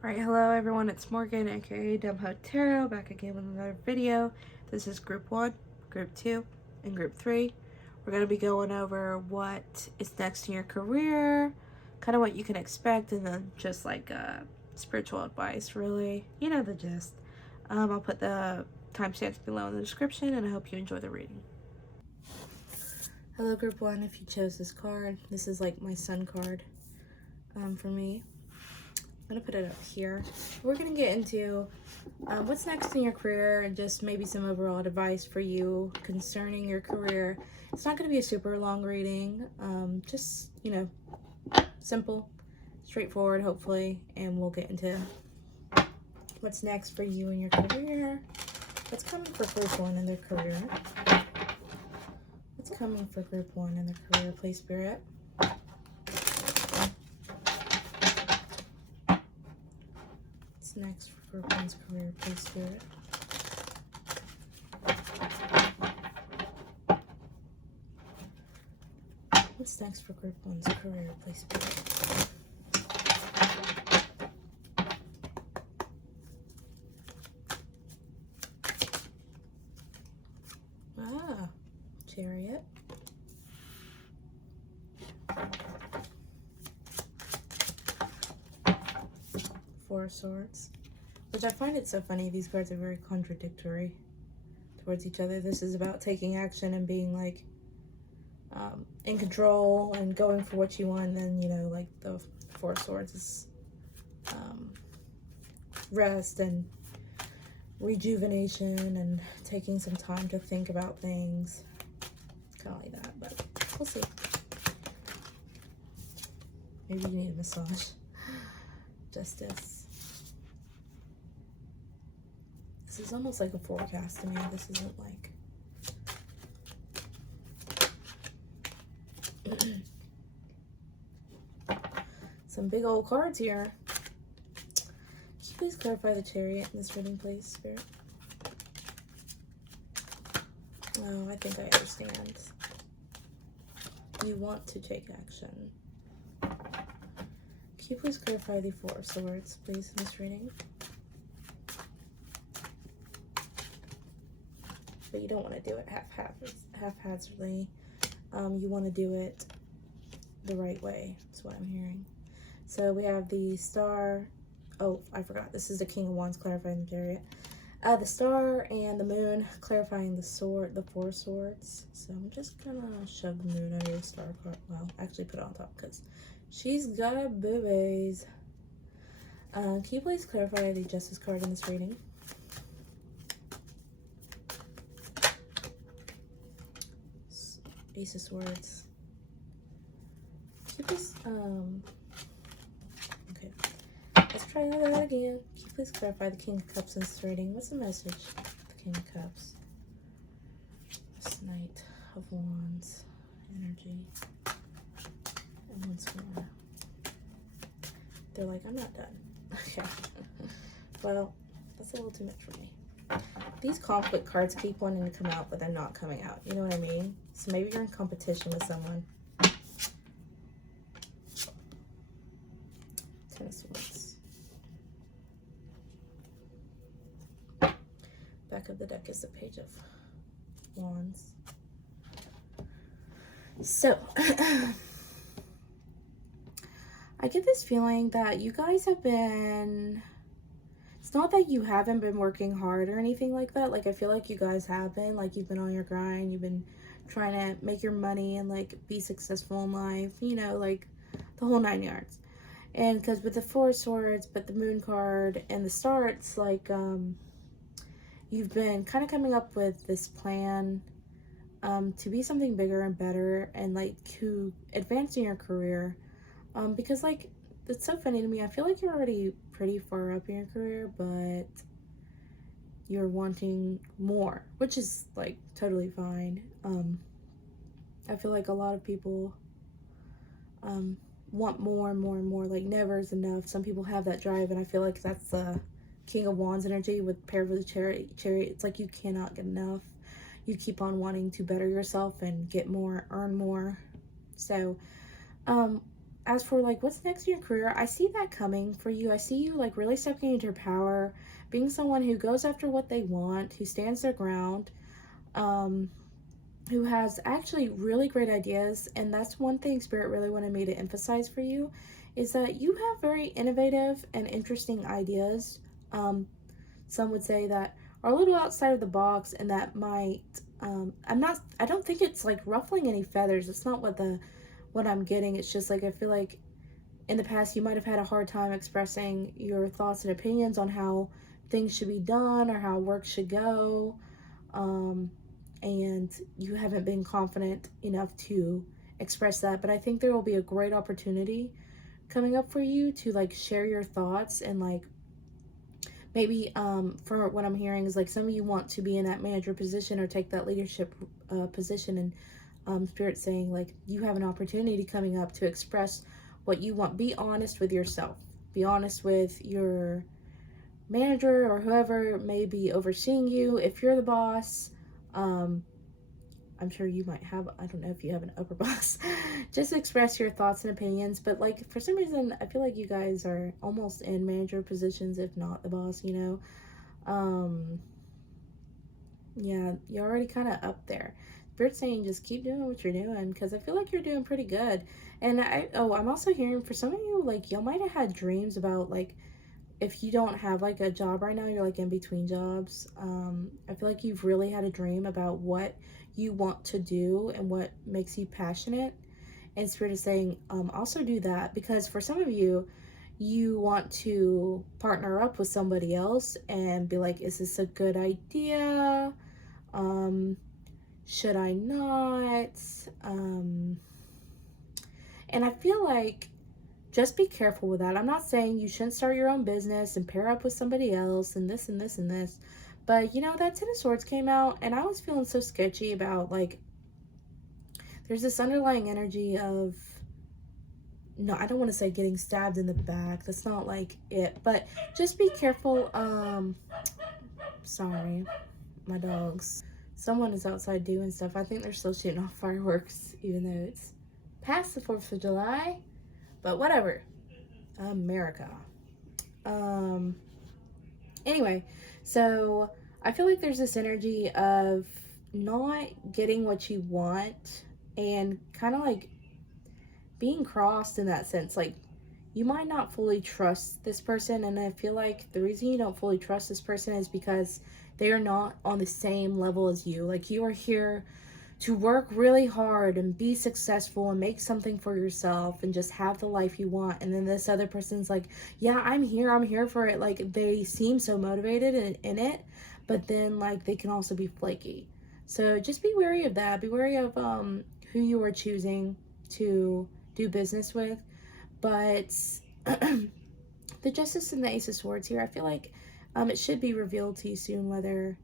Alright, hello everyone, it's Morgan, aka Dumbho Tarot, back again with another video. This is Group 1, Group 2, and Group 3. We're going to be going over what is next in your career, kind of what you can expect, and then just like spiritual advice, really. You know the gist. I'll put the timestamps below in the description, and I hope you enjoy the reading. Hello Group 1, if you chose this card, this is like my sun card for me. I'm gonna put it up here. We're gonna get into what's next in your career and just maybe some overall advice for you concerning your career. It's not gonna be a super long reading, just, you know, simple, straightforward, hopefully, and we'll get into what's next for you in your career. What's coming for Group 1 in their career? What's coming for Group 1 in their career, please, Spirit? Next for Group 1's career, please, Spirit. What's next for Group 1's career, please, Spirit? Chariot. Four of Swords. Which I find it so funny, these cards are very contradictory towards each other. This is about taking action and being like in control and going for what you want, and then, you know, like the Four of Swords is rest and rejuvenation and taking some time to think about things. Kind of like that, but we'll see. Maybe you need a massage. Justice. This is almost like a forecast to me. This isn't like some big old cards here. Can you please clarify the Chariot in this reading, please, Spirit? Oh, I think I understand. You want to take action. Can you please clarify the Four of Swords, please, in this reading? But you don't want to do it haphazardly. You want to do it the right way. That's what I'm hearing. So we have the Star. Oh, I forgot. This is the King of Wands clarifying the Chariot. The Star and the Moon clarifying the Sword, the Four Swords. So I'm just gonna shove the Moon under the Star card. Well, actually put it on top because she's got boobies. Can you please clarify the Justice card in this reading? Ace of Swords. Can you please, okay. Let's try that again. Can you please clarify the King of Cups in this reading? What's the message of the King of Cups? This Knight of Wands energy. And once more. They're like, I'm not done. Okay. Well, that's a little too much for me. These conflict cards keep wanting to come out, but they're not coming out. You know what I mean? So maybe you're in competition with someone. Ten of Swords. Back of the deck is the Page of Wands. So, I get this feeling that you guys have been... It's not that you haven't been working hard or anything like that. Like, I feel like you guys have been. Like, you've been on your grind. You've been trying to make your money and, like, be successful in life. You know, like, the whole 9 yards. And because with the Four Swords, but the Moon card and the Star, it's like, you've been kind of coming up with this plan to be something bigger and better and, like, to advance in your career. Because, like, it's so funny to me. I feel like you're already pretty far up in your career, but you're wanting more, which is, like, totally fine. I feel like a lot of people want more and more and more. Like, never is enough. Some people have that drive, and I feel like that's the King of Wands energy with paired with the Chariot. It's like you cannot get enough. You keep on wanting to better yourself and get more, earn more. So, as for like what's next in your career, I see that coming for you. I see you like really stepping into your power, being someone who goes after what they want, who stands their ground, um, who has actually really great ideas. And that's one thing Spirit really wanted me to emphasize for you, is that you have very innovative and interesting ideas. Some would say that are a little outside of the box, and that might I don't think it's like ruffling any feathers. It's not what I'm getting. It's just like I feel like in the past you might have had a hard time expressing your thoughts and opinions on how things should be done or how work should go, um, and you haven't been confident enough to express that. But I think there will be a great opportunity coming up for you to like share your thoughts, and like maybe for what I'm hearing is like some of you want to be in that manager position or take that leadership position, and Spirit saying like you have an opportunity coming up to express what you want. Be honest with yourself. Be honest with your manager or whoever may be overseeing you. If you're the boss, um, I'm sure you might have, I don't know if you have an upper boss. Just express your thoughts and opinions. But like for some reason, I feel like you guys are almost in manager positions, if not the boss, you know. Yeah, you're already kind of up there. Spirit's saying just keep doing what you're doing, because I feel like you're doing pretty good. And I'm also hearing for some of you, like y'all might have had dreams about like if you don't have like a job right now, you're like in between jobs. I feel like you've really had a dream about what you want to do and what makes you passionate. And Spirit is saying, also do that, because for some of you, you want to partner up with somebody else and be like, is this a good idea? Um, should I not? Um, and I feel like just be careful with that. I'm not saying you shouldn't start your own business and pair up with somebody else and this and this and this. But you know, that Ten of Swords came out and I was feeling so sketchy about like, there's this underlying energy of, no, I don't want to say getting stabbed in the back. That's not like it. But just be careful. Sorry, my dogs. Someone is outside doing stuff. I think they're still shooting off fireworks, even though it's past the 4th of July. But whatever. America. Um, anyway, so I feel like there's this energy of not getting what you want and kind of like being crossed in that sense. Like, you might not fully trust this person, and I feel like the reason you don't fully trust this person is because they are not on the same level as you. Like, you are here to work really hard and be successful and make something for yourself and just have the life you want, and then this other person's like, yeah, I'm here for it. Like, they seem so motivated in it, but then like they can also be flaky. So just be wary of that. Be wary of who you are choosing to do business with. But the Justice and the Ace of Swords here, I feel like it should be revealed to you soon whether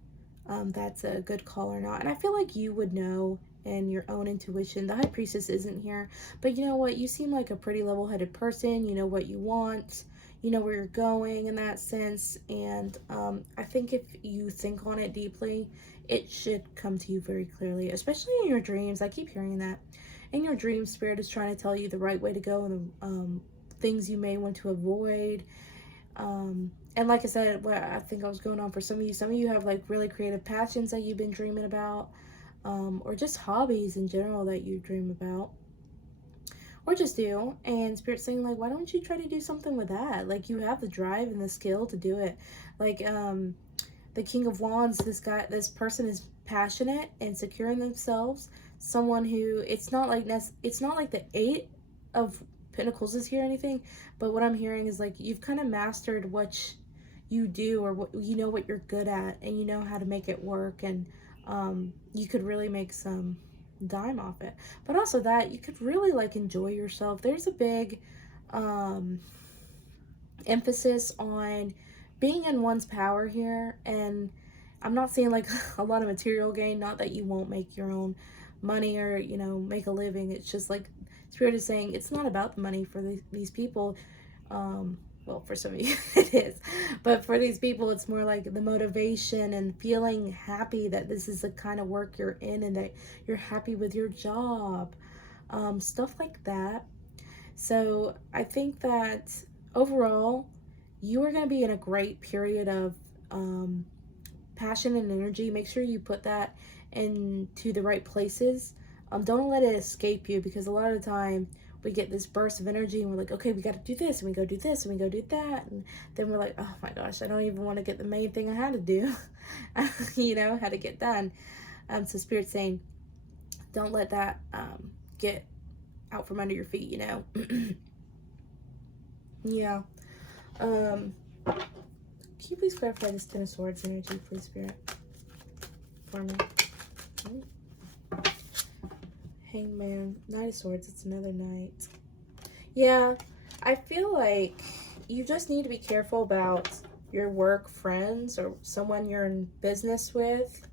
that's a good call or not. And I feel like you would know in your own intuition. The High Priestess isn't here, but you know what? You seem like a pretty level-headed person. You know what you want. You know where you're going in that sense. And I think if you think on it deeply, it should come to you very clearly, especially in your dreams. I keep hearing that. In your dreams, Spirit is trying to tell you the right way to go and the things you may want to avoid. And like I said, what I think I was going on for some of you have like really creative passions that you've been dreaming about, or just hobbies in general that you dream about, or just do. And Spirit's saying like, why don't you try to do something with that? Like, you have the drive and the skill to do it. Like, the King of Wands, this person is passionate and secure in themselves. Someone who, it's not like the Eight of Pentacles is here or anything, but what I'm hearing is like you've kind of mastered what you do, or what you know what you're good at, and you know how to make it work, and you could really make some dime off it. But also that you could really like enjoy yourself. There's a big emphasis on being in one's power here, and I'm not saying like a lot of material gain, not that you won't make your own money or, you know, make a living. It's just like Spirit is saying it's not about the money for these people. Well, for some of you it is, but for these people it's more like the motivation and feeling happy that this is the kind of work you're in and that you're happy with your job, stuff like that. So I think that overall, you are going to be in a great period of passion and energy. Make sure you put that into the right places. Don't let it escape you, because a lot of the time we get this burst of energy and we're like, okay, we got to do this and we go do this and we go do that. And then we're like, oh my gosh, I don't even want to get the main thing I had to do, had to get done. So Spirit's saying, don't let that get out from under your feet, yeah. Can you please clarify this Ten of Swords energy, please, Spirit, for me? Hangman, Knight of Swords, it's another knight. Yeah, I feel like you just need to be careful about your work friends or someone you're in business with.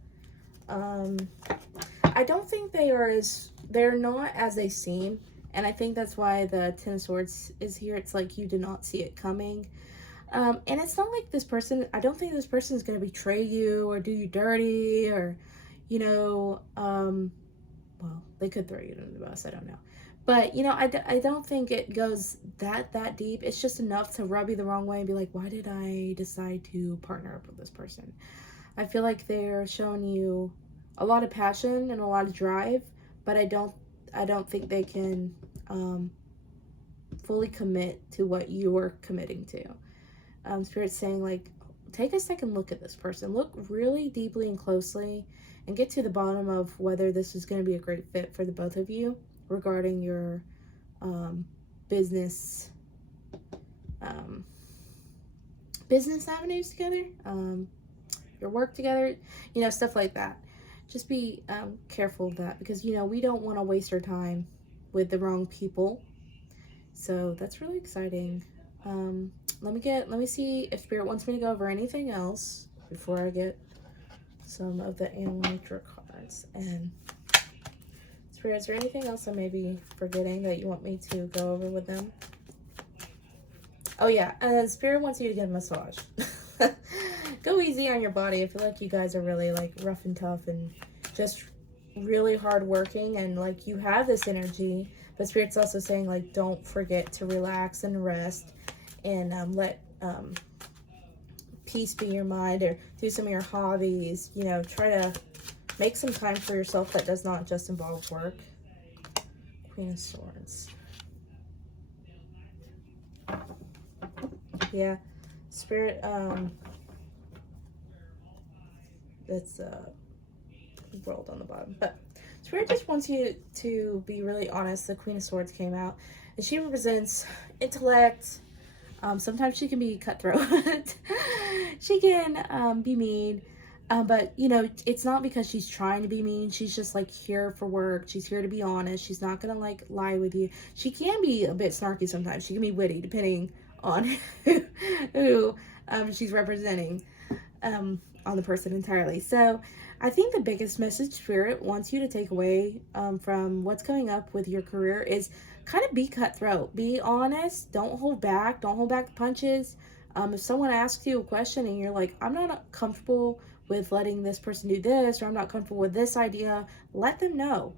I don't think they're not as they seem. And I think that's why the Ten of Swords is here. It's like you did not see it coming. And it's not like this person, I don't think this person is going to betray you or do you dirty or, well, they could throw you under the bus. I don't know. But, I don't think it goes that deep. It's just enough to rub you the wrong way and be like, why did I decide to partner up with this person? I feel like they're showing you a lot of passion and a lot of drive, but I don't think they can fully commit to what you are committing to. Spirit's saying, like, take a second look at this person. Look really deeply and closely and get to the bottom of whether this is going to be a great fit for the both of you regarding your business avenues together, your work together, stuff like that. Just be careful of that, because, we don't want to waste our time with the wrong people. So that's really exciting. Let me see if Spirit wants me to go over anything else before I get some of the animal nature cards. And Spirit, is there anything else I may be forgetting that you want me to go over with them? Oh yeah, and Spirit wants you to get a massage. Go easy on your body. I feel like you guys are really like rough and tough and just really hard working, and like you have this energy, but Spirit's also saying, like, don't forget to relax and rest and let peace be your mind, or do some of your hobbies. Try to make some time for yourself that does not just involve work. Queen of Swords. Yeah, Spirit, that's world on the bottom, but Spirit just wants you to be really honest. The Queen of Swords came out, and she represents intellect. Sometimes she can be cutthroat. She can be mean, but it's not because she's trying to be mean. She's just like here for work. She's here to be honest. She's not gonna like lie with you. She can be a bit snarky sometimes. She can be witty depending on who she's representing on the person entirely. So I think the biggest message Spirit wants you to take away from what's coming up with your career is kind of be cutthroat. Be honest. Don't hold back. Don't hold back the punches. If someone asks you a question and you're like, I'm not comfortable with letting this person do this, or I'm not comfortable with this idea, let them know.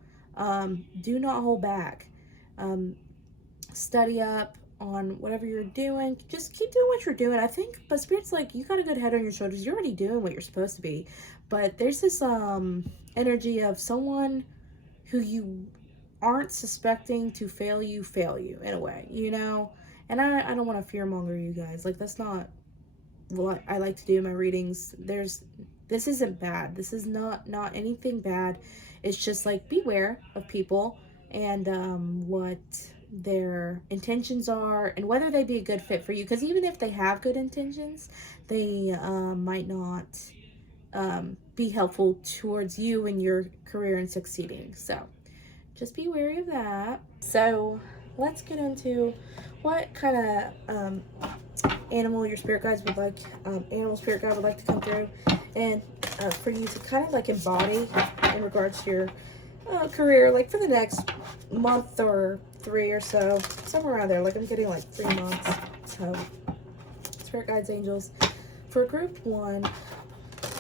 Do not hold back. Study up on whatever you're doing. Just keep doing what you're doing. I think, but Spirit's like, you got a good head on your shoulders. You're already doing what you're supposed to be. But there's this energy of someone who you aren't suspecting to fail you in a way, And I don't want to fearmonger you guys. Like, that's not what I like to do in my readings. This isn't bad. This is not anything bad. It's just like, beware of people and what their intentions are and whether they be a good fit for you. Because even if they have good intentions, they might not be helpful towards you in your career and succeeding. So just be wary of that. So let's get into what kind of animal your spirit guides would like, animal spirit guide would like to come through, and for you to kind of like embody in regards to your career, like for the next month or 3 or so, somewhere around there. Like I'm getting like 3 months. So spirit guides, angels, for group 1,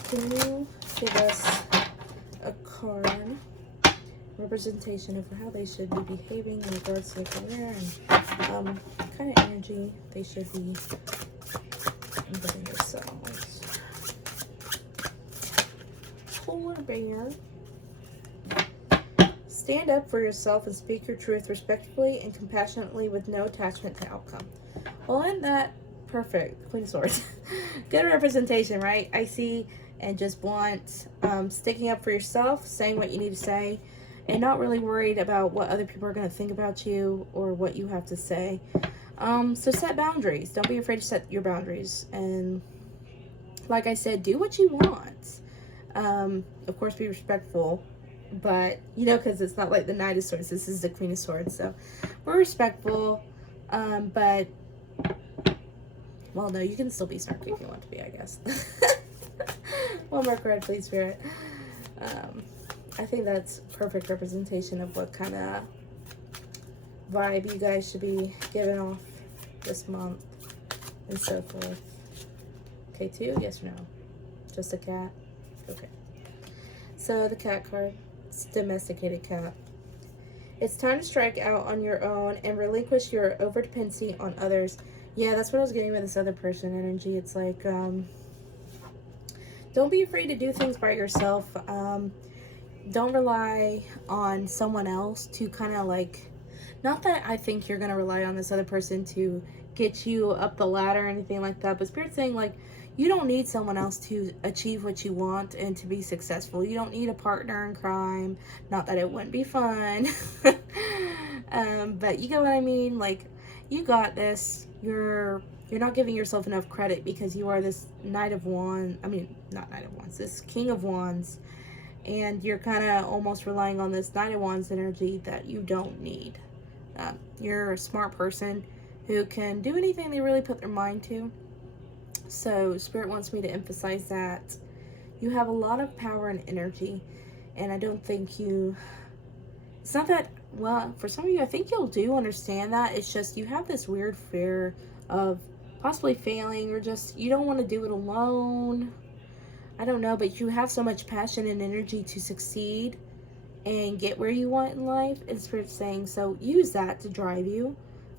can you give us a card representation of how they should be behaving in regards to their career and kind of energy they should be giving themselves. Polar bear. Stand up for yourself and speak your truth respectfully and compassionately with no attachment to outcome. Well, isn't that perfect? Queen of Swords. Good representation, right? Icy and just blunt. Sticking up for yourself, saying what you need to say, and not really worried about what other people are going to think about you or what you have to say. So set boundaries. Don't be afraid to set your boundaries. And like I said, do what you want. Of course, be respectful. But, you know, because it's not like the Knight of Swords. This is the Queen of Swords. So we're respectful. But, well, no, you can still be snarky if you want to be, I guess. One more card, please, Spirit. I think that's perfect representation of what kind of vibe you guys should be giving off this month and so forth. Okay, 2? Yes or no? Just a cat? Okay. So the cat card. It's domesticated cat. It's time to strike out on your own and relinquish your overdependency on others. Yeah, that's what I was getting with this other person energy. It's like, don't be afraid to do things by yourself. Don't rely on someone else to kind of like, not that I think you're going to rely on this other person to get you up the ladder or anything like that, but Spirit's saying like, you don't need someone else to achieve what you want and to be successful. You don't need a partner in crime. Not that it wouldn't be fun. But you get what I mean? Like, you got this. You're not giving yourself enough credit because you are this Knight of Wands. I mean, not Knight of Wands. This King of Wands. And you're kind of almost relying on this Knight of Wands energy that you don't need. You're a smart person who can do anything they really put their mind to. So Spirit wants me to emphasize that you have a lot of power and energy, and I don't think you, it's not that, well, for some of you, I think you'll do understand that. It's just you have this weird fear of possibly failing, or just you don't want to do it alone. I don't know, but you have so much passion and energy to succeed and get where you want in life, and Spirit's saying, so use that to drive you,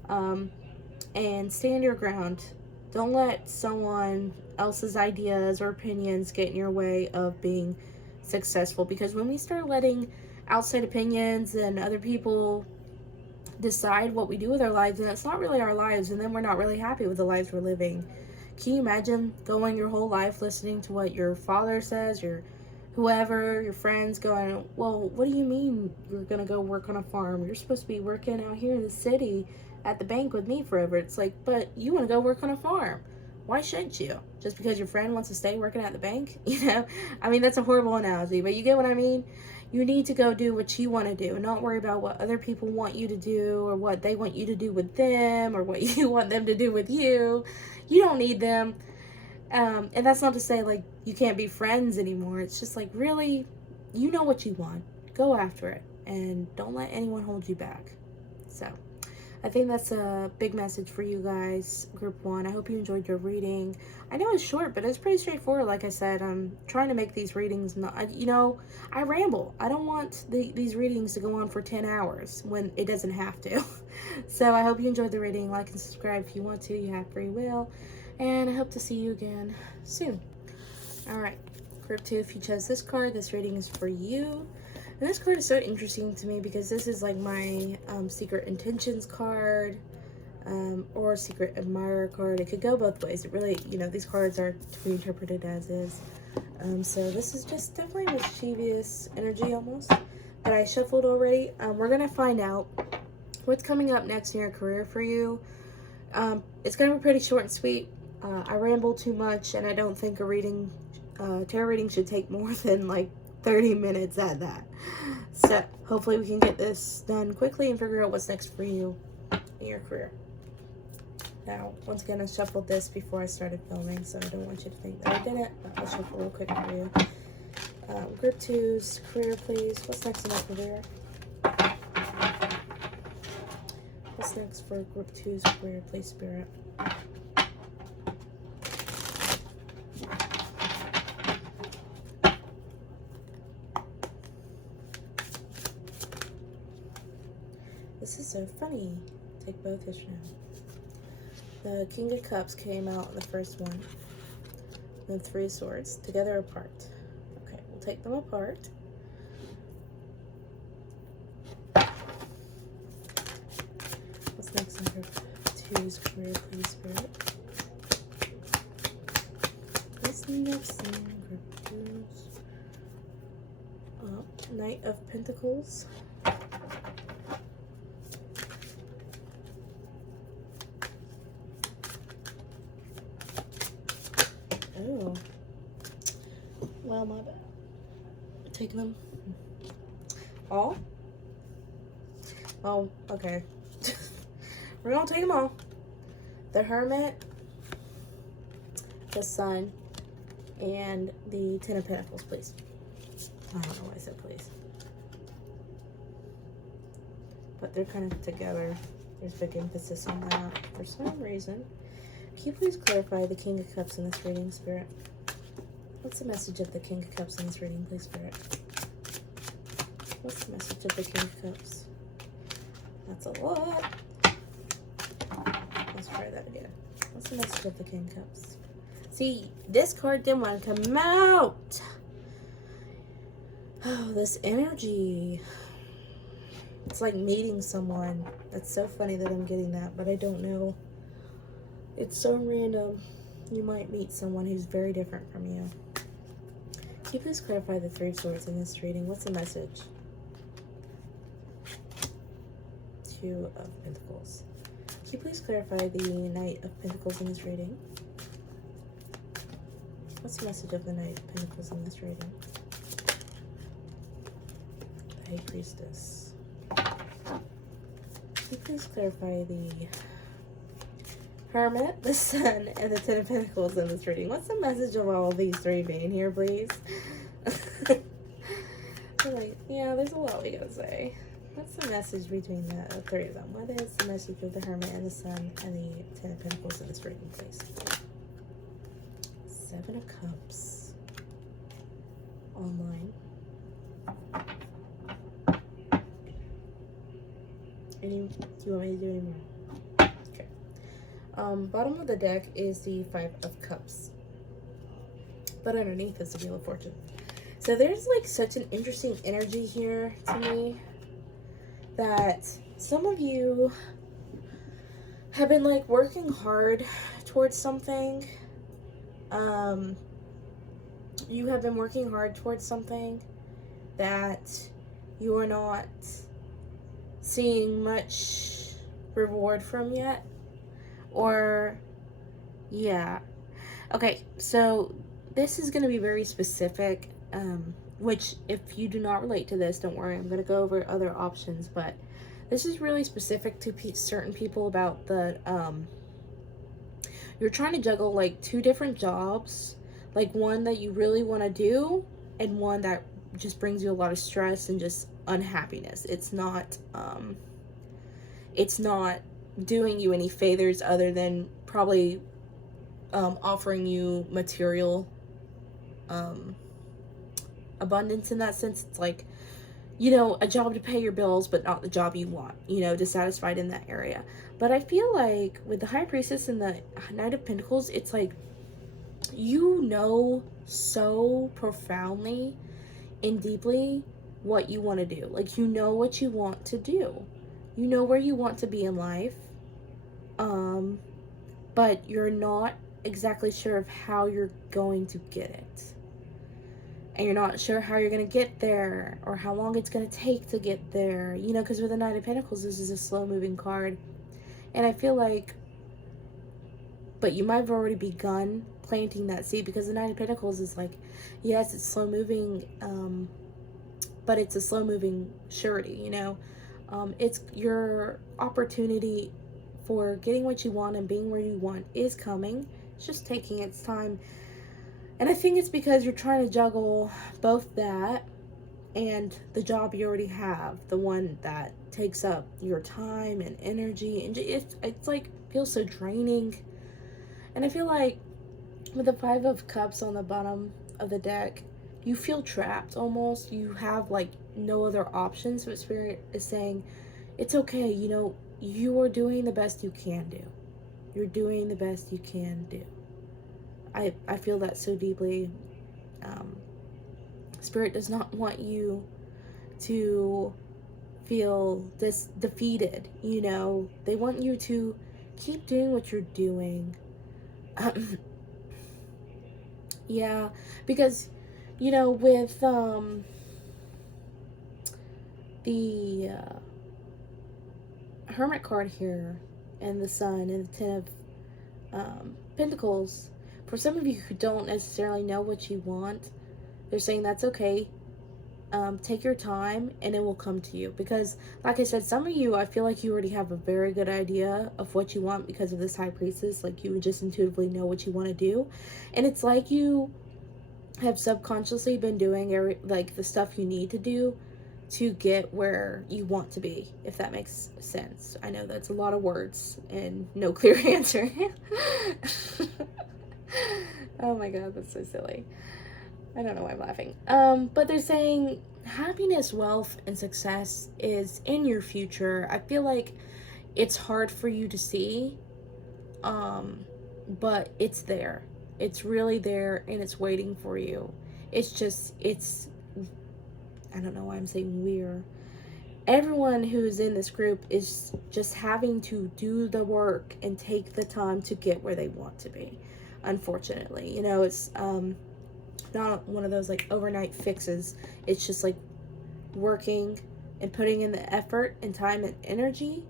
and stand your ground. Don't let someone else's ideas or opinions get in your way of being successful. Because when we start letting outside opinions and other people decide what we do with our lives, and it's not really our lives, and then we're not really happy with the lives we're living. Can you imagine going your whole life listening to what your father says, your whoever, your friends going, well, what do you mean you're going to go work on a farm? You're supposed to be working out here in the city at the bank with me forever. It's like, but you want to go work on a farm. Why shouldn't you? Just because your friend wants to stay working at the bank? You know? I mean, that's a horrible analogy, but you get what I mean? You need to go do what you want to do and not worry about what other people want you to do or what they want you to do with them or what you want them to do with you. You don't need them. And that's not to say, like, you can't be friends anymore. It's just like, really, you know what you want. Go after it. And don't let anyone hold you back. So I think that's a big message for you guys, Group 1. I hope you enjoyed your reading. I know it's short, but it's pretty straightforward. Like I said, I'm trying to make these readings, you know, I ramble. I don't want these readings to go on for 10 hours when it doesn't have to. So I hope you enjoyed the reading. Like and subscribe if you want to. You have free will. And I hope to see you again soon. All right, Group 2, if you chose this card, this reading is for you. And this card is so interesting to me because this is like my Secret Intentions card or Secret Admirer card. It could go both ways. It really, you know, these cards are to be interpreted as is. So this is just definitely mischievous energy almost that I shuffled already. We're going to find out what's coming up next in your career for you. It's going to be pretty short and sweet. I ramble too much, and I don't think a reading, tarot reading should take more than like 30 minutes at that. So hopefully we can get this done quickly and figure out what's next for you in your career. Now, once again, I shuffled this before I started filming, so I don't want you to think that I did it, but I'll shuffle real quick for you. Group 2's career, please. What's next in my career? What's next for Group 2's career, please, Spirit? so funny. Take both history now. The King of Cups came out in the first one. The Three of Swords, together apart. Okay, we'll take them apart. What's next on group 2's career, please, Spirit? What's next on group 2's? Knight of Pentacles. Oh. Well, my bad. Taking them all? Oh, okay. We're gonna take them all. The Hermit, the Sun, and the Ten of Pentacles, please. I don't know why I said please. But they're kind of together. There's big emphasis on that for some reason. Can you please clarify the King of Cups in this reading, Spirit? What's the message of the King of Cups in this reading, please, Spirit? What's the message of the King of Cups? That's a lot. Let's try that again. What's the message of the King of Cups? See, this card didn't want to come out. Oh, this energy. It's like meeting someone. That's so funny that I'm getting that, but I don't know. It's so random. You might meet someone who's very different from you. Can you please clarify the Three of Swords in this reading? What's the message? Two of Pentacles. Can you please clarify the Knight of Pentacles in this reading? What's the message of the Knight of Pentacles in this reading? The High Priestess. Can you please clarify the Hermit, the Sun, and the Ten of Pentacles in this reading? What's the message of all these three being here, please? Like, yeah, there's a lot we gotta say. What's the message between the three of them? What is the message of the Hermit and the Sun and the Ten of Pentacles in this reading, please? Seven of Cups. Online. Do you want me to do any more? Okay. Bottom of the deck is the Five of Cups. But underneath is the Wheel of Fortune. So there's like such an interesting energy here to me that some of you have been like working hard towards something. You have been working hard towards something that you are not seeing much reward from yet. Or, yeah. Okay, so this is going to be very specific, which if you do not relate to this, don't worry, I'm going to go over other options, but this is really specific to certain people about the, you're trying to juggle like two different jobs, like one that you really want to do and one that just brings you a lot of stress and just unhappiness. It's not doing you any favors other than probably offering you material abundance in that sense. It's like, you know, a job to pay your bills, but not the job you want, you know, dissatisfied in that area. But I feel like with the High Priestess and the Knight of Pentacles, it's like, you know, so profoundly and deeply what you want to do. Like, you know what you want to do. You know where you want to be in life. But you're not exactly sure of how you're going to get it. And you're not sure how you're going to get there or how long it's going to take to get there. You know, because with the Knight of Pentacles, this is a slow-moving card. And I feel like, but you might have already begun planting that seed, because the Knight of Pentacles is like, yes, it's slow-moving, but it's a slow-moving surety, you know. It's your opportunity for getting what you want and being where you want is coming. It's just taking its time. And I think it's because you're trying to juggle both that and the job you already have, the one that takes up your time and energy, and it's like feels so draining. And I feel like with the Five of Cups on the bottom of the deck, you feel trapped almost. You have like no other options. What Spirit is saying, it's okay. You know, you are doing the best you can do. You're doing the best you can do. I feel that so deeply. Um, Spirit does not want you to feel this defeated, you know. They want you to keep doing what you're doing. Yeah, because you know, with the Hermit card here, and the Sun, and the Ten of Pentacles, for some of you who don't necessarily know what you want, they're saying that's okay. Take your time and it will come to you, because like I said, some of you, I feel like you already have a very good idea of what you want because of this High Priestess. Like, you would just intuitively know what you want to do, and it's like you have subconsciously been doing like the stuff you need to do to get where you want to be, if that makes sense. I know that's a lot of words and no clear answer. Oh my god, that's so silly. I don't know why I'm laughing. But they're saying happiness, wealth, and success is in your future. I feel like it's hard for you to see, but it's there. It's really there, and it's waiting for you. I don't know why I'm saying we're. Everyone who's in this group is just having to do the work and take the time to get where they want to be. Unfortunately, you know, it's not one of those like overnight fixes. It's just like working and putting in the effort and time and energy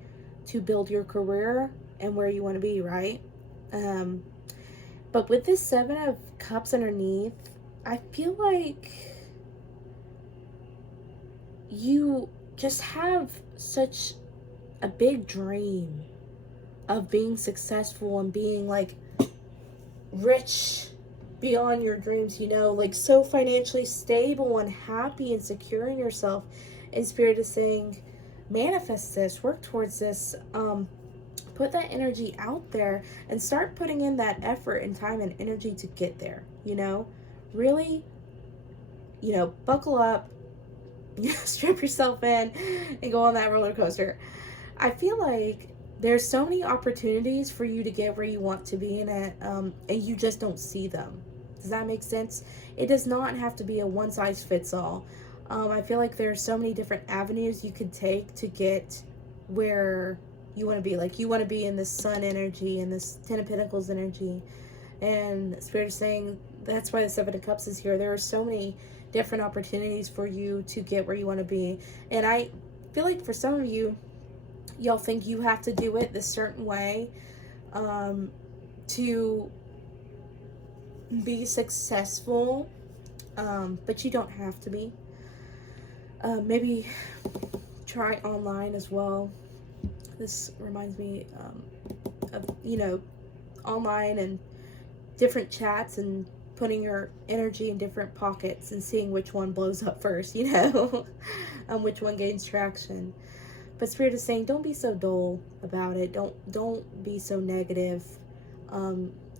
to build your career and where you want to be, right? But with this Seven of Cups underneath, I feel like you just have such a big dream of being successful and being like rich beyond your dreams, you know, like so financially stable and happy and secure in yourself. And Spirit is saying, manifest this, work towards this, put that energy out there and start putting in that effort and time and energy to get there, you know, really, you know, buckle up, strip yourself in and go on that roller coaster. I feel like there's so many opportunities for you to get where you want to be in it, and you just don't see them. Does that make sense? It does not have to be a one size fits all. I feel like there are so many different avenues you could take to get where you want to be. Like, you want to be in this Sun energy and this Ten of Pentacles energy, and Spirit is saying that's why the Seven of Cups is here. There are so many different opportunities for you to get where you want to be, and I feel like for some of you, y'all think you have to do it this certain way to be successful, but you don't have to be. Maybe try online as well. This reminds me of, you know, online and different chats and putting your energy in different pockets and seeing which one blows up first, you know, and which one gains traction. But Spirit is saying, don't be so dull about it. Don't be so negative.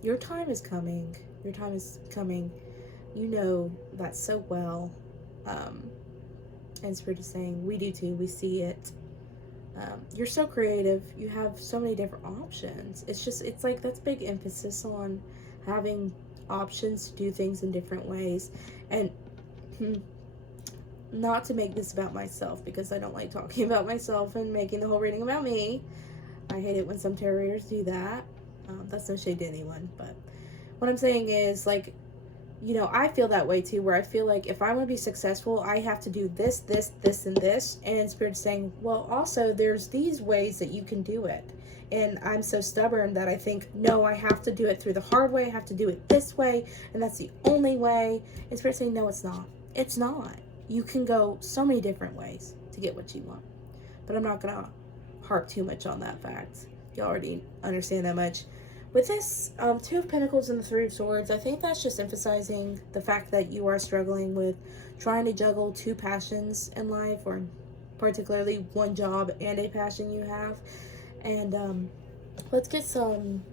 Your time is coming. Your time is coming. You know that so well. And Spirit is saying, we do too. We see it. You're so creative. You have so many different options. It's like that's big emphasis on having options to do things in different ways. And not to make this about myself, because I don't like talking about myself and making the whole reading about me. I hate it when some tarot readers do that. That's no shade to anyone, but what I'm saying is, like, you know, I feel that way too, where I feel like if I want to be successful, I have to do this, this, this, and this. And Spirit's saying, well, also there's these ways that you can do it. And I'm so stubborn that I think, no, I have to do it through the hard way. I have to do it this way, and that's the only way. And Spirit's saying, no, it's not. It's not. You can go so many different ways to get what you want. But I'm not going to harp too much on that fact. You already understand that much. With this Two of Pentacles and the Three of Swords, I think that's just emphasizing the fact that you are struggling with trying to juggle two passions in life, or particularly one job and a passion you have. And let's get some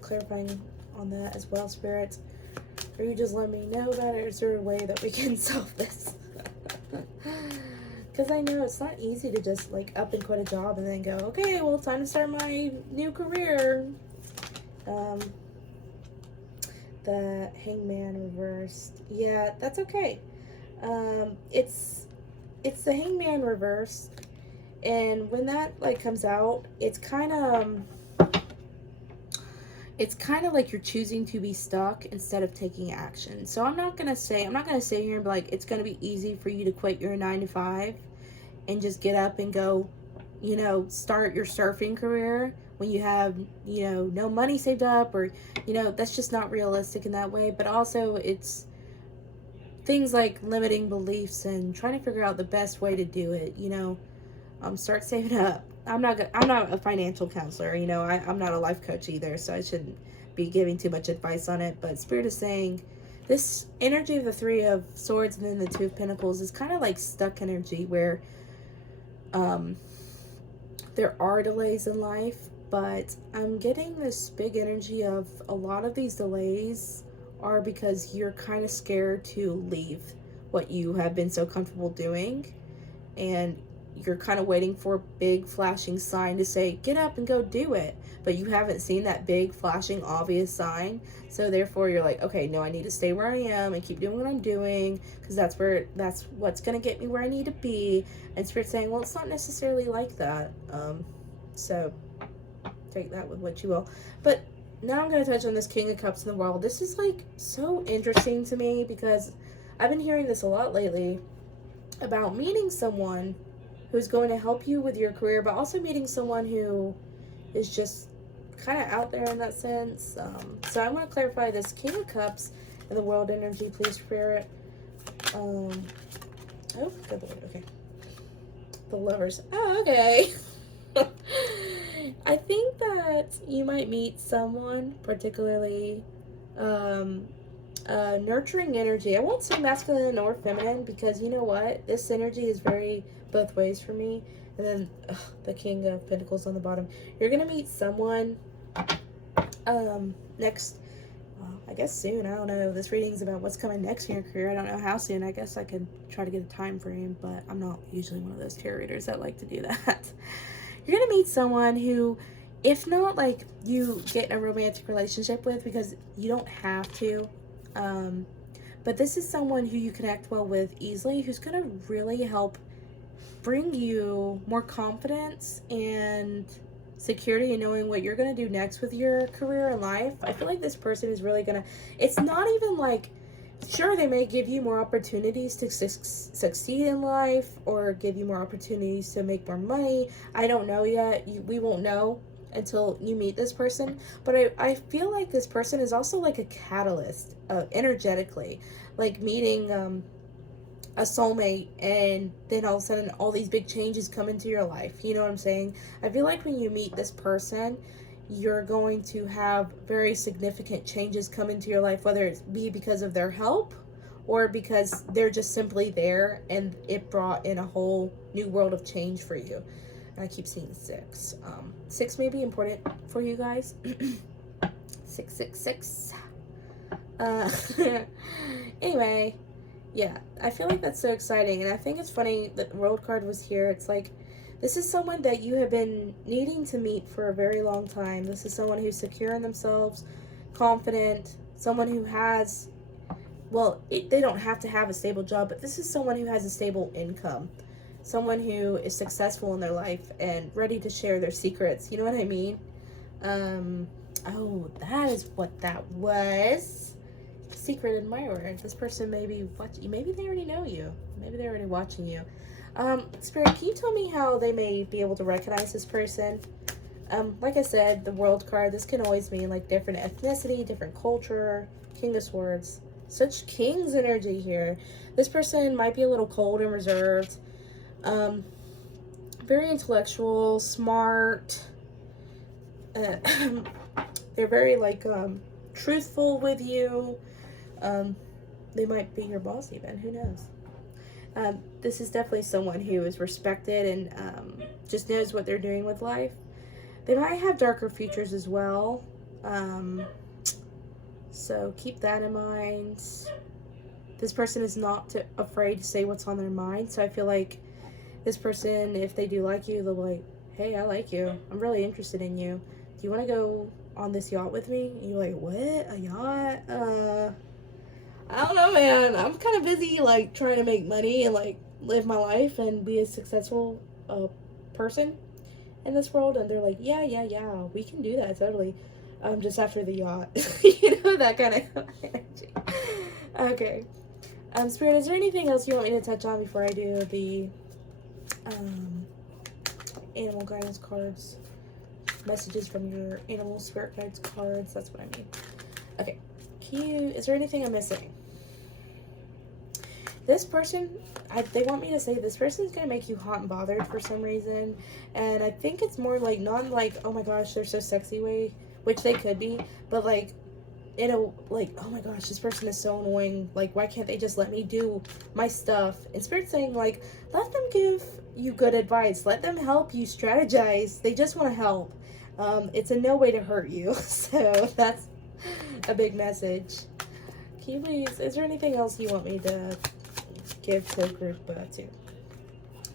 clarifying on that as well, Spirit. Or you just let me know about it, or is there a way that we can solve this? because I know it's not easy to just like up and quit a job and then go, okay, well, it's time to start my new career. The Hangman reversed. Yeah, that's okay. It's the Hangman reversed, and when that like comes out, it's kind of like you're choosing to be stuck instead of taking action. So I'm not gonna sit here and be like, it's gonna be easy for you to quit your 9 to 5 and just get up and go, start your surfing career when you have, no money saved up, or, that's just not realistic in that way. But also it's things like limiting beliefs and trying to figure out the best way to do it, start saving up. I'm not a financial counselor, I'm not a life coach either, so I shouldn't be giving too much advice on it. But Spirit is saying this energy of the Three of Swords and then the Two of Pentacles is kind of like stuck energy where there are delays in life, but I'm getting this big energy of a lot of these delays are because you're kind of scared to leave what you have been so comfortable doing, and you're kind of waiting for a big flashing sign to say get up and go do it, but you haven't seen that big flashing obvious sign. So therefore you're like, okay, no, I need to stay where I am and keep doing what I'm doing, because that's what's going to get me where I need to be. And Spirit's saying, well, it's not necessarily like that. So take that with what you will. But now I'm going to touch on this King of Cups in the world. This is like so interesting to me because I've been hearing this a lot lately about meeting someone who's going to help you with your career, but also meeting someone who is just kind of out there in that sense. So I want to clarify this King of Cups in the world energy, please, Spirit. Oh, good Lord. Okay. The Lovers. Oh, okay. I think that you might meet someone particularly nurturing energy. I won't say masculine or feminine because you know what? This energy is very both ways for me. And then the King of Pentacles on the bottom. You're going to meet someone next, I guess soon. I don't know. This reading's about what's coming next in your career. I don't know how soon. I guess I could try to get a time frame, but I'm not usually one of those tarot readers that like to do that. You're going to meet someone who, if not like you get in a romantic relationship with, because you don't have to, but this is someone who you connect well with easily, who's going to really help bring you more confidence and security in knowing what you're going to do next with your career and life. I feel like this person is really going to, it's not even like, sure, they may give you more opportunities to succeed in life or give you more opportunities to make more money. I don't know yet. We won't know until you meet this person. But I feel like this person is also like a catalyst energetically, like meeting a soulmate, and then all of a sudden all these big changes come into your life. You know what I'm saying? I feel like when you meet this person, you're going to have very significant changes come into your life, whether it be because of their help or because they're just simply there and it brought in a whole new world of change for you. And I keep seeing 6. 6 may be important for you guys. 666. Anyway, yeah, I feel like that's so exciting. And I think it's funny that the World card was here. It's like, this is someone that you have been needing to meet for a very long time. This is someone who's secure in themselves, confident, someone who has, well, they don't have to have a stable job, but this is someone who has a stable income. Someone who is successful in their life and ready to share their secrets. You know what I mean? Oh, that is what that was. Secret admirer. This person may be watching. Maybe they already know you. Maybe they're already watching you. Spirit, can you tell me how they may be able to recognize this person? Like I said, the World card, this can always mean like different ethnicity, different culture. King of Swords. Such King's energy here. This person might be a little cold and reserved. Very intellectual, smart. They're very like truthful with you. They might be your boss even, who knows. This is definitely someone who is respected and just knows what they're doing with life. They might have darker features as well, so keep that in mind. This person is not afraid to say what's on their mind, so I feel like this person, if they do like you, they'll be like, hey, I like you. I'm really interested in you. Do you want to go on this yacht with me? And you're like, what? A yacht? I don't know, man. I'm kind of busy, like, trying to make money and, like, live my life and be a successful person in this world. And they're like, yeah, we can do that, totally. Just after the yacht. You know, that kind of energy. Okay. Spirit, is there anything else you want me to touch on before I do the animal guidance cards? Messages from your animal spirit guides cards. That's what I mean. Okay. Is there anything I'm missing? This person, they want me to say this person's going to make you hot and bothered for some reason. And I think it's more like, not like, oh my gosh, they're so sexy way, which they could be, but like, in a, like, oh my gosh, this person is so annoying. Like, why can't they just let me do my stuff? And Spirit's saying, like, let them give you good advice. Let them help you strategize. They just want to help. It's in no way to hurt you. So that's a big message. Can you please, is there anything else you want me to give to group 2?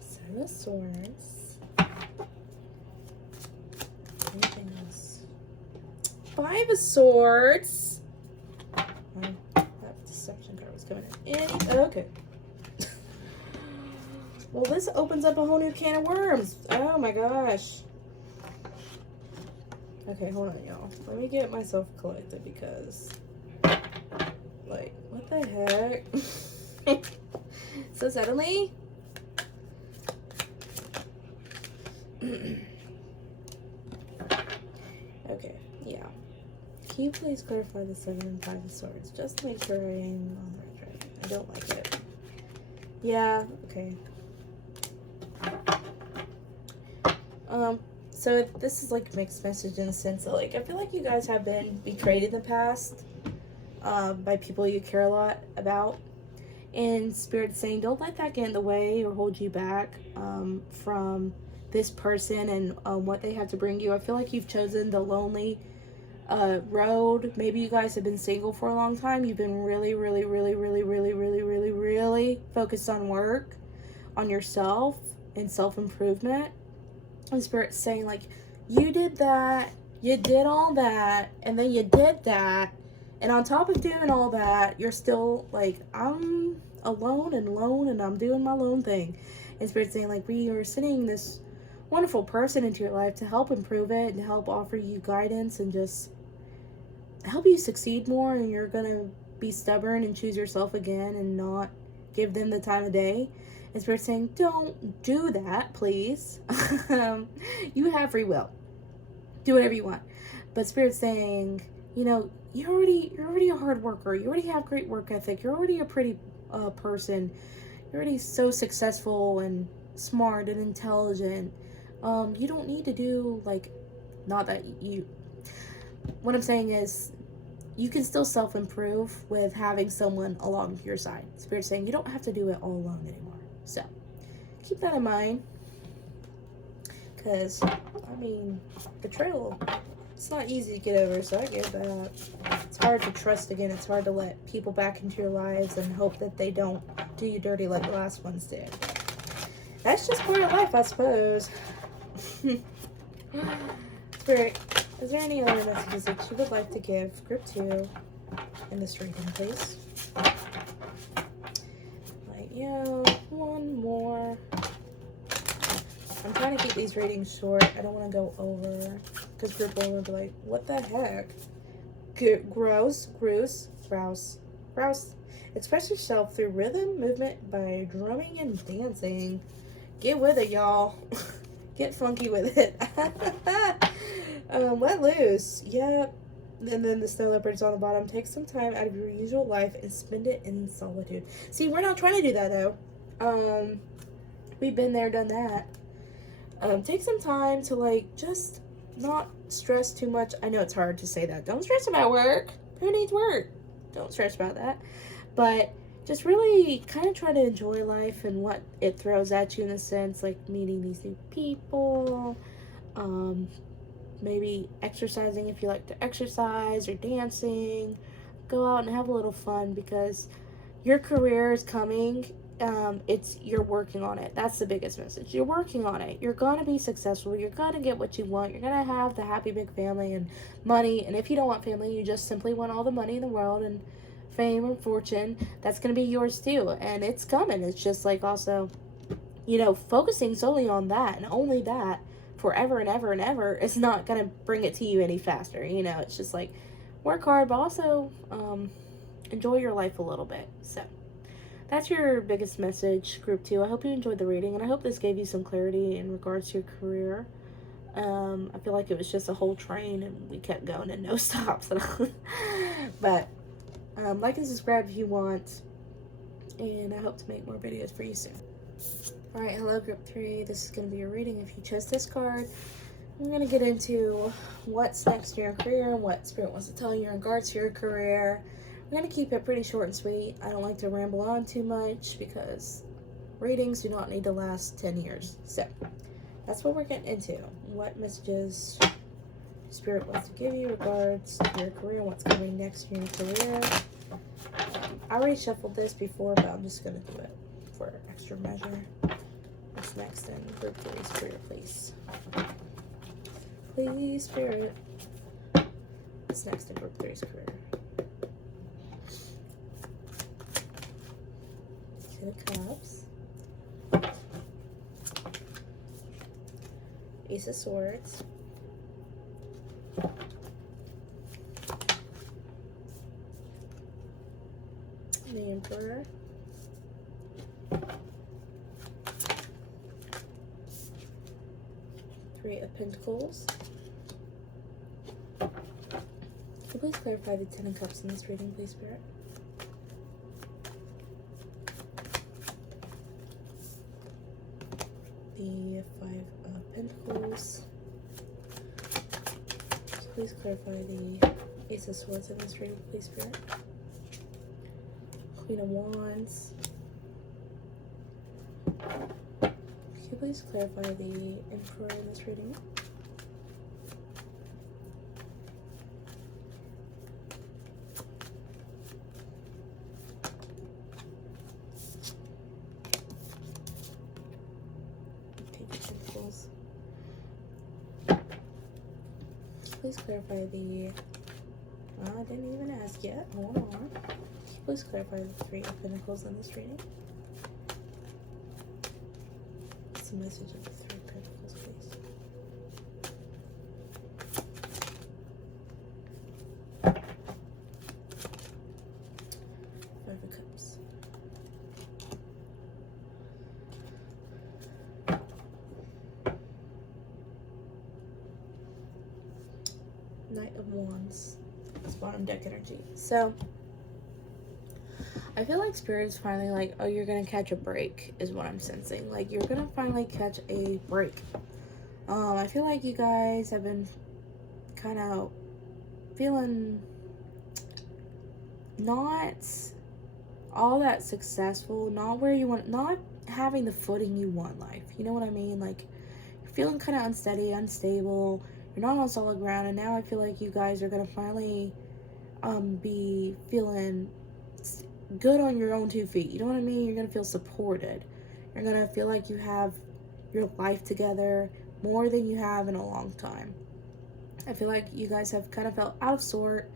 Seven of Swords. Anything else? Five of Swords. That deception card was coming in. Okay. Well, this opens up a whole new can of worms. Oh my gosh. Okay, hold on, y'all. Let me get myself collected because, like, what the heck? So suddenly? Okay, yeah. Can you please clarify the 7 and 5 of Swords? Just to make sure I am on the right track. I don't like it. Yeah, okay. So this is like mixed message in the sense that, like, I feel like you guys have been betrayed in the past by people you care a lot about. And Spirit's saying, don't let that get in the way or hold you back from this person and what they have to bring you. I feel like you've chosen the lonely road. Maybe you guys have been single for a long time. You've been really focused on work, on yourself, and self-improvement. And Spirit's saying, like, you did that, you did all that, and then you did that, and on top of doing all that, you're still, like, I'm alone and I'm doing my lone thing. And Spirit's saying, like, we are sending this wonderful person into your life to help improve it and help offer you guidance and just help you succeed more, and you're gonna be stubborn and choose yourself again and not give them the time of day. And Spirit's saying, don't do that, please. You have free will. Do whatever you want. But Spirit's saying, you know, you're already a hard worker. You already have great work ethic. You're already a pretty person. You're already so successful and smart and intelligent. You don't need to do, like, not that you... What I'm saying is, you can still self-improve with having someone along your side. Spirit's saying you don't have to do it all alone anymore. So, keep that in mind. Because, I mean, betrayal, it's not easy to get over, so I get that. It's hard to trust again. It's hard to let people back into your lives and hope that they don't do you dirty like the last ones did. That's just part of life, I suppose. Spirit, is there any other messages that you would like to give Group 2 in this reading, please? Yeah, one more. I'm trying to keep these readings short. I don't want to go over because Group 1 will be like, what the heck? Grouse. Express yourself through rhythm, movement by drumming and dancing. Get with it, y'all. Get funky with it. Let loose. Yep. And then the snow leopard's on the bottom. Take some time out of your usual life and spend it in solitude. See, we're not trying to do that, though. We've been there, done that. Take some time to, like, just not stress too much. I know it's hard to say that. Don't stress about work. Who needs work? Don't stress about that. But just really kind of try to enjoy life and what it throws at you in a sense, like meeting these new people, maybe exercising if you like to exercise, or dancing. Go out and have a little fun because your career is coming It's you're working on it. That's the biggest message. You're working on it. You're gonna be successful. You're gonna get what you want. You're gonna have the happy big family and money. And if you don't want family, you just simply want all the money in the world and fame and fortune. That's gonna be yours too, and it's coming. It's just like also, focusing solely on that and only that forever and ever and ever is not gonna bring it to you any faster. It's just like work hard, but also enjoy your life a little bit. So that's your biggest message, group 2. I hope you enjoyed the reading, and I hope this gave you some clarity in regards to your career. I feel like it was just a whole train, and we kept going and no stops. But like and subscribe if you want, and I hope to make more videos for you soon. Alright, hello group 3. This is going to be your reading. If you chose this card, I'm going to get into what's next in your career and what Spirit wants to tell you in regards to your career. I'm going to keep it pretty short and sweet. I don't like to ramble on too much because readings do not need to last 10 years. So, that's what we're getting into. What messages Spirit wants to give you in regards to your career and what's coming next in your career. I already shuffled this before, but I'm just going to do it for extra measure. What's next in group 3, Spirit, please. Please, Spirit. What's next in group 3's career? Two of Cups. Ace of Swords. The Emperor. Three of Pentacles. Can you please clarify the Ten of Cups in this reading, please, Spirit? The Five of Pentacles. So please clarify the Ace of Swords in this reading, please, Spirit. Queen of Wands. Can you please clarify the Emperor in this reading? Pentacles. Please clarify the... I didn't even ask yet. Hold on. Please clarify the Three of Pentacles in this reading. What's the message of the Three of Pentacles, please? Five of Cups. Knight of Wands. It's bottom deck energy. So, I feel like Spirit is finally like, oh, you're gonna catch a break, is what I'm sensing. Like, you're gonna finally catch a break. I feel like you guys have been kind of feeling not all that successful, not where you want, not having the footing you want in life. You know what I mean? Like, you're feeling kind of unsteady, unstable. You're not on solid ground, and now I feel like you guys are gonna finally be feeling good on your own 2 feet. You know what I mean? You're gonna feel supported. You're gonna feel like you have your life together more than you have in a long time. I feel like you guys have kind of felt out of sort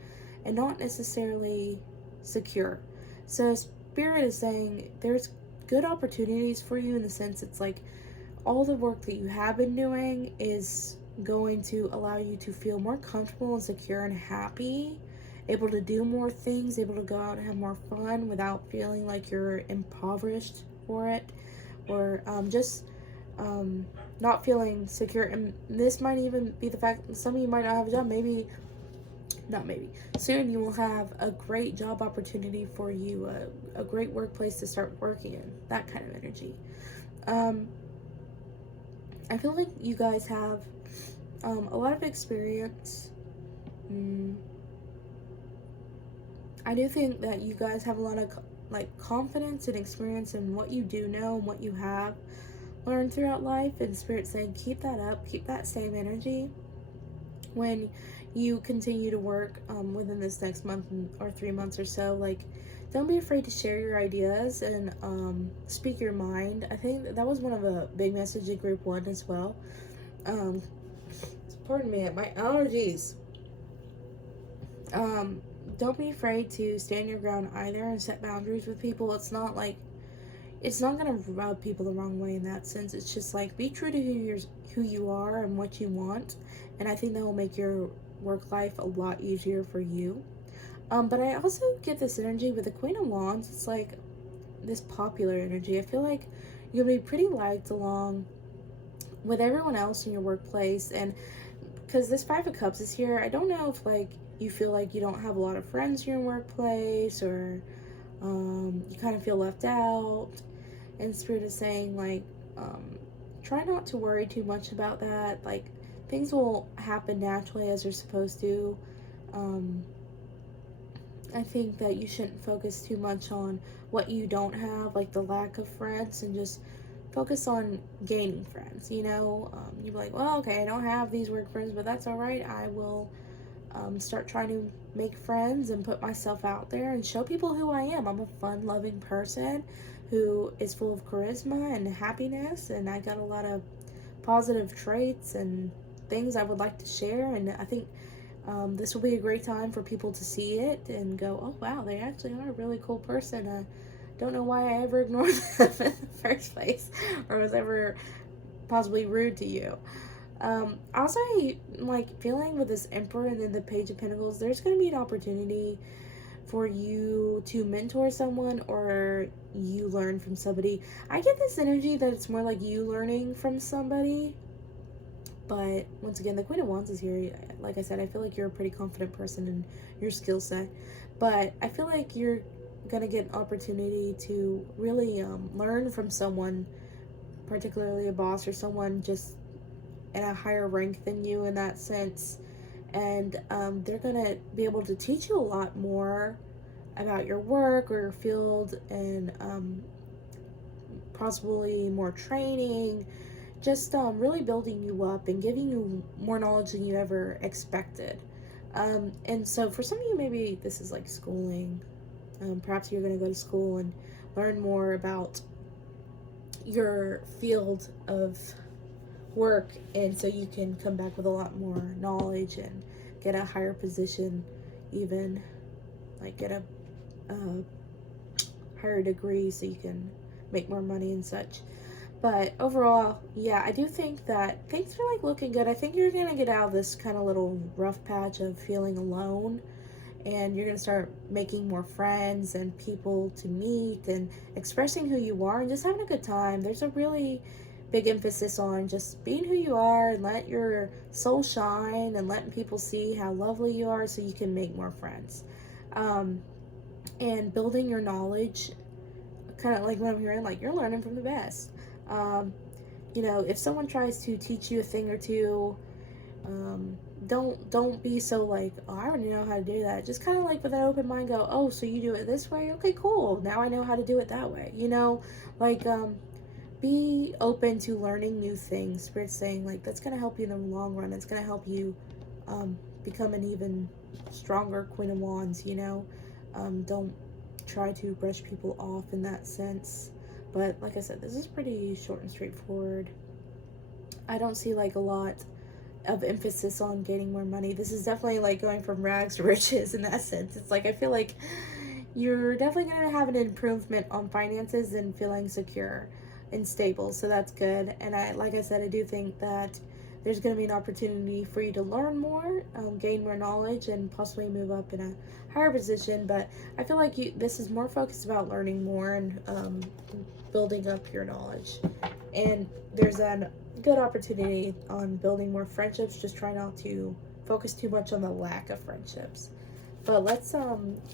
and not necessarily secure. So Spirit is saying there's good opportunities for you in the sense it's like all the work that you have been doing is going to allow you to feel more comfortable and secure and happy, able to do more things, able to go out and have more fun without feeling like you're impoverished for it, or just not feeling secure. And this might even be the fact that some of you might not have a job. Soon you will have a great job opportunity for you, a great workplace to start working in, that kind of energy. I feel like you guys have a lot of experience. I do think that you guys have a lot of confidence and experience in what you do know and what you have learned throughout life, and Spirit's saying keep that up, keep that same energy. when you continue to work within this next month or 3 months or so, like, don't be afraid to share your ideas and speak your mind. I think that was one of the big messages in group 1 as well. Um, Pardon me, my allergies. Don't be afraid to stand your ground either and set boundaries with people. It's not gonna rub people the wrong way in that sense. It's just like, be true to who you are and what you want, and I think that will make your work life a lot easier for you. But I also get this energy with the Queen of Wands. It's like this popular energy. I feel like you'll be pretty liked along with everyone else in your workplace, and because this Five of Cups is here, I don't know if like you feel like you don't have a lot of friends in your workplace, or you kind of feel left out. And Spirit is saying, like, try not to worry too much about that. Like, things will happen naturally as they're supposed to. I think that you shouldn't focus too much on what you don't have, like the lack of friends, and just focus on gaining friends. You're like, well, okay, I don't have these work friends, but that's all right. I will start trying to make friends and put myself out there and show people who I am. I'm a fun, loving person who is full of charisma and happiness, and I got a lot of positive traits and things I would like to share. And I think this will be a great time for people to see it and go, oh wow, they actually are a really cool person. I don't know why I ever ignored them in the first place, or was ever possibly rude to you. Also, like, feeling with this Emperor and then the Page of Pentacles, there's going to be an opportunity for you to mentor someone, or you learn from somebody. I get this energy that it's more like you learning from somebody. But once again, the Queen of Wands is here. Like I said, I feel like you're a pretty confident person in your skill set. But I feel like you're going to get an opportunity to really learn from someone, particularly a boss or someone just in a higher rank than you in that sense. And they're going to be able to teach you a lot more about your work or your field, and possibly more training, just really building you up and giving you more knowledge than you ever expected. And so for some of you, maybe this is like schooling. Perhaps you're going to go to school and learn more about your field of work, and so you can come back with a lot more knowledge and get a higher position, even like get a higher degree so you can make more money and such. But overall, yeah, I do think that things are like looking good. I think you're gonna get out of this kind of little rough patch of feeling alone, and you're gonna start making more friends and people to meet and expressing who you are and just having a good time. There's a really big emphasis on just being who you are and let your soul shine and letting people see how lovely you are so you can make more friends. And building your knowledge, kind of like what I'm hearing, like you're learning from the best. If someone tries to teach you a thing or two, don't be so like, oh, I already know how to do that. Just kind of like with an open mind go, oh, so you do it this way? Okay, cool. Now I know how to do it that way. Be open to learning new things. Spirit's saying, like, that's going to help you in the long run. It's going to help you become an even stronger Queen of Wands, Don't try to brush people off in that sense. But like I said, this is pretty short and straightforward. I don't see like a lot of emphasis on gaining more money. This is definitely like going from rags to riches in that sense. It's like, I feel like you're definitely going to have an improvement on finances and feeling secure and stable, so that's good. And like I said, I do think that there's going to be an opportunity for you to learn more, gain more knowledge, and possibly move up in a higher position. But I feel like this is more focused about learning more and building up your knowledge. And there's a good opportunity on building more friendships. Just try not to focus too much on the lack of friendships. But let's,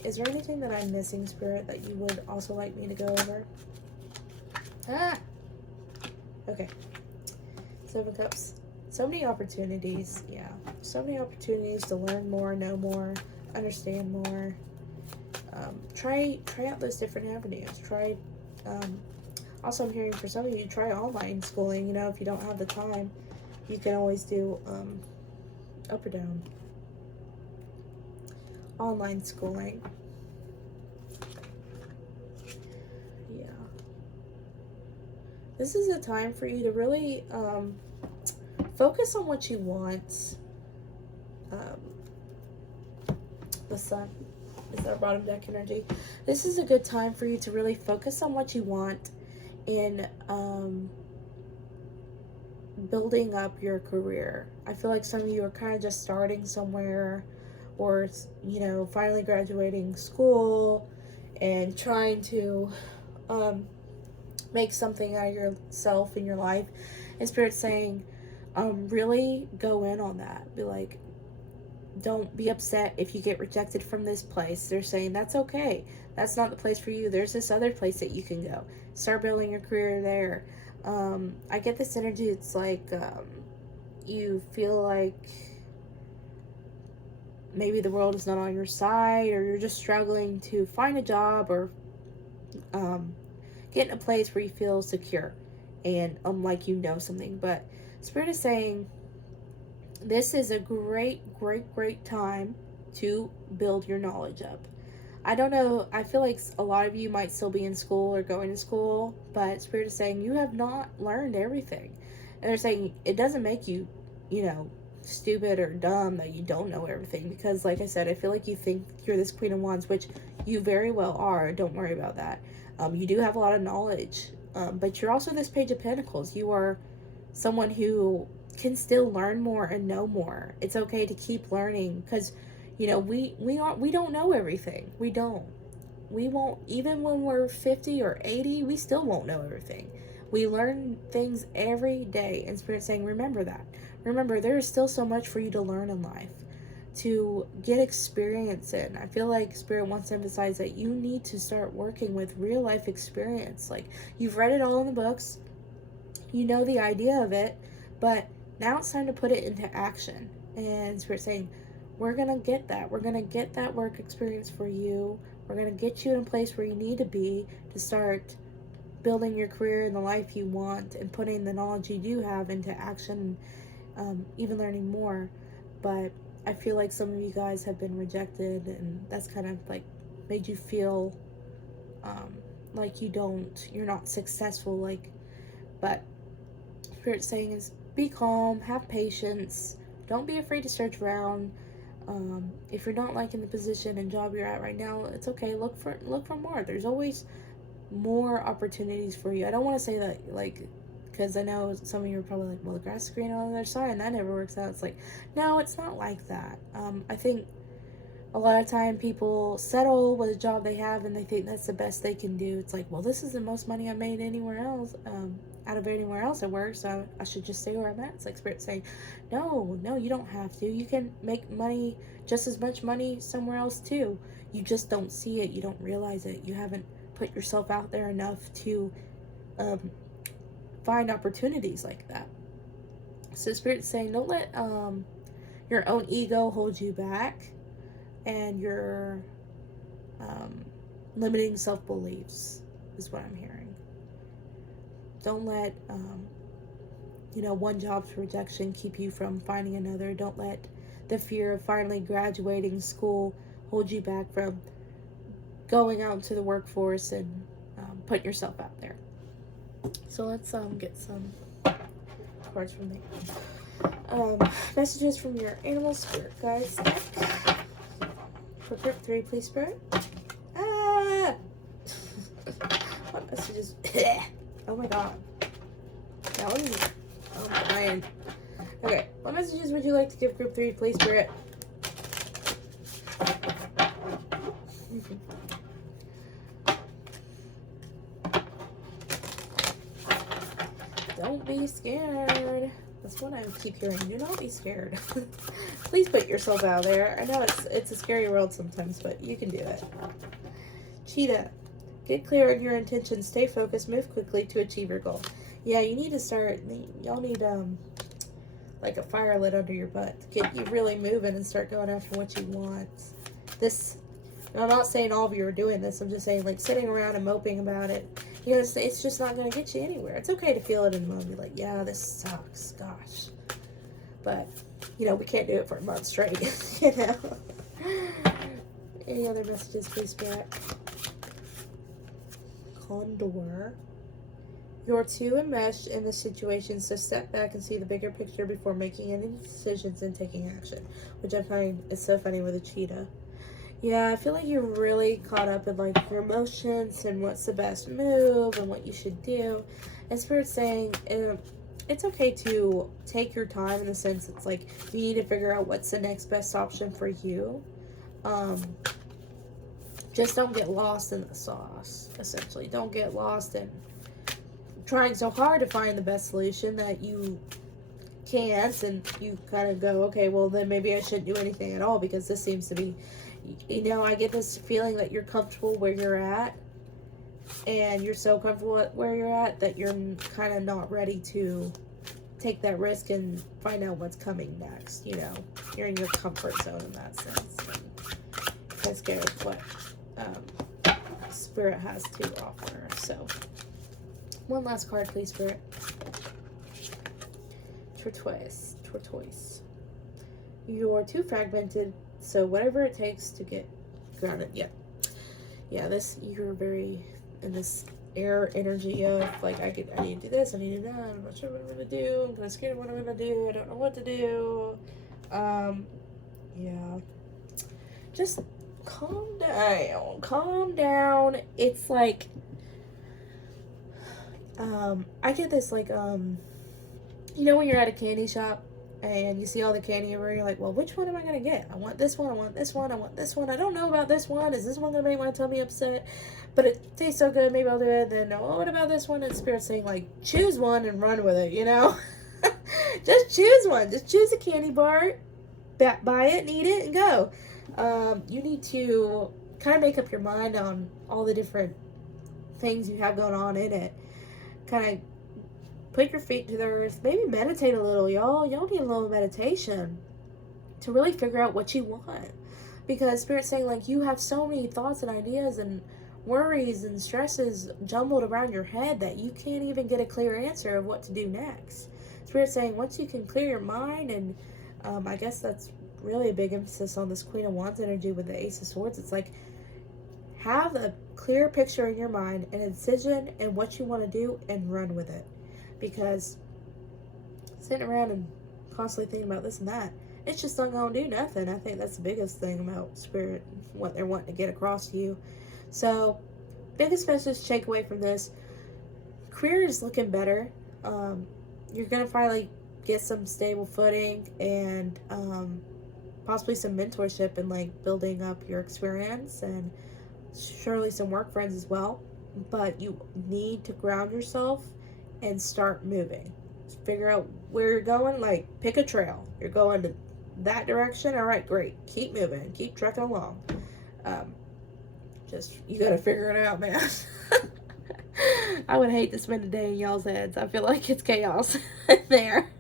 is there anything that I'm missing, Spirit, that you would also like me to go over? Okay. 7 Cups. So many opportunities, yeah. So many opportunities to learn more, know more, understand more. Try out those different avenues. Also, I'm hearing for some of you, try online schooling. If you don't have the time, you can always do Up or down? Online schooling. Yeah. This is a time for you to really focus on what you want. The sun is our bottom deck energy. This is a good time for you to really focus on what you want in building up your career. I feel like some of you are kind of just starting somewhere, or, you know, finally graduating school and trying to make something out of yourself in your life. And Spirit's saying, really go in on that. Be like, don't be upset if you get rejected from this place. They're saying that's okay. That's not the place for you. There's this other place that you can go. Start building your career there. I get this energy. It's like you feel like maybe the world is not on your side, or you're just struggling to find a job, or get in a place where you feel secure and like you know something. But Spirit is saying this is a great time to build your knowledge up. I don't know, I feel like a lot of you might still be in school or going to school, but Spirit is saying you have not learned everything. And they're saying it doesn't make you, you know, stupid or dumb that you don't know everything, because like I said, I feel like you think you're this Queen of Wands, which you very well are. Don't worry about that. You do have a lot of knowledge, but you're also this Page of Pentacles. You are someone who can still learn more and know more. It's okay to keep learning, because you know we don't know everything. We won't, even when we're 50 or 80, we still won't know everything. We learn things every day, and Spirit's saying remember that. Remember, there is still so much for you to learn in life, to get experience in. I feel like Spirit wants to emphasize that you need to start working with real life experience. Like, you've read it all in the books, you know the idea of it, but now it's time to put it into action. And Spirit's saying, we're going to get that. We're going to get that work experience for you. We're going to get you in a place where you need to be to start building your career and the life you want, and putting the knowledge you do have into action, even learning more. But I feel like some of you guys have been rejected, and that's kind of like made you feel like you're not successful. Like, but Spirit's saying is be calm, have patience, don't be afraid to search around. If you're not liking the position and job you're at right now, it's okay. Look for more. There's always more opportunities for you. I don't want to say that, like, because I know some of you are probably like, well, the grass is green on the other side, and that never works out. It's like, no, it's not like that. I think a lot of time people settle with a job they have, and they think that's the best they can do. It's like, well, this is the most money I made anywhere else, out of anywhere else I work, so I should just stay where I'm at. It's like Spirit saying, no, you don't have to. You can make money, just as much money somewhere else too. You just don't see it. You don't realize it. You haven't put yourself out there enough to find opportunities like that. So Spirit's saying, don't let your own ego hold you back, and your limiting self-beliefs is what I'm hearing. Don't let one job's rejection keep you from finding another. Don't let the fear of finally graduating school hold you back from going out into the workforce and putting yourself out there. So let's get some cards from me. Messages from your animal spirit guides deck. For group 3, please, Spirit. What messages? Oh my god. That one is... Oh man. Okay, what messages would you like to give group 3, please, Spirit? Don't be scared. That's what I keep hearing. Do not be scared. Please put yourself out there. I know it's a scary world sometimes, but you can do it. Cheetah. Get clear on your intentions. Stay focused. Move quickly to achieve your goal. Yeah, you need to start. Y'all need like a fire lit under your butt. Get you really moving and start going after what you want. I'm not saying all of you are doing this. I'm just saying, like, sitting around and moping about it, it's just not going to get you anywhere. It's okay to feel it in the moment. Be like, yeah, this sucks. Gosh. But You know, we can't do it for a month straight, you know. Any other messages, please, Spirit? Condor. You're too enmeshed in the situation, so step back and see the bigger picture before making any decisions and taking action. Which I find is so funny with a cheetah. Yeah, I feel like you're really caught up in like your emotions and what's the best move and what you should do. And Spirit's saying it's okay to take your time, in the sense it's like you need to figure out what's the next best option for you. Just don't get lost in the sauce, essentially. Don't get lost in trying so hard to find the best solution that you can't, and you kind of go, okay, well then maybe I shouldn't do anything at all, because this seems to be, you know, I get this feeling that you're comfortable where you're at, and you're so comfortable at where you're at that you're kind of not ready to take that risk and find out what's coming next. You know, you're in your comfort zone in that sense, and kind of scared of what Spirit has to offer. So one last card, please, Spirit. Tortoise. You're too fragmented, so whatever it takes to get grounded. Yeah, this, you're very in this air energy of like, I need to do this, I need to do that, I'm not sure what I'm gonna do, I'm kind of scared of what I'm gonna do, I don't know what to do. Yeah, just calm down. It's like, I get this like, you know, when you're at a candy shop and you see all the candy everywhere, you're like, well, which one am I going to get? I want this one, I want this one, I want this one. I don't know about this one. Is this one going to make my tummy upset? But it tastes so good, maybe I'll do it. Then, oh, what about this one? And Spirit's saying, like, choose one and run with it, you know? Just choose one. Just choose a candy bar, buy it and eat it and go. You need to kind of make up your mind on all the different things you have going on in it. Kind of put your feet to the earth. Maybe meditate a little, y'all. Y'all need a little meditation to really figure out what you want. Because Spirit's saying, like, you have so many thoughts and ideas and worries and stresses jumbled around your head that you can't even get a clear answer of what to do next. Spirit's saying, once you can clear your mind, and I guess that's really a big emphasis on this Queen of Wands energy with the Ace of Swords. It's like, have a clear picture in your mind and a decision and what you want to do, and run with it. Because sitting around and constantly thinking about this and that, it's just not going to do nothing. I think that's the biggest thing about Spirit, what they're wanting to get across to you. So, biggest message to take away from this: career is looking better. You're going to finally get some stable footing, and possibly some mentorship and like building up your experience, and surely some work friends as well. But you need to ground yourself and start moving. Figure out where you're going. Like, pick a trail. You're going to that direction. All right, great. Keep moving. Keep trekking along. Just, you gotta figure it out, man. I would hate to spend a day in y'all's heads. I feel like it's chaos there.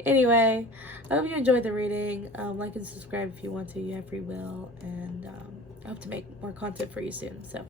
Anyway, I hope you enjoyed the reading. Like and subscribe if you want to. You have free will. And I hope to make more content for you soon. So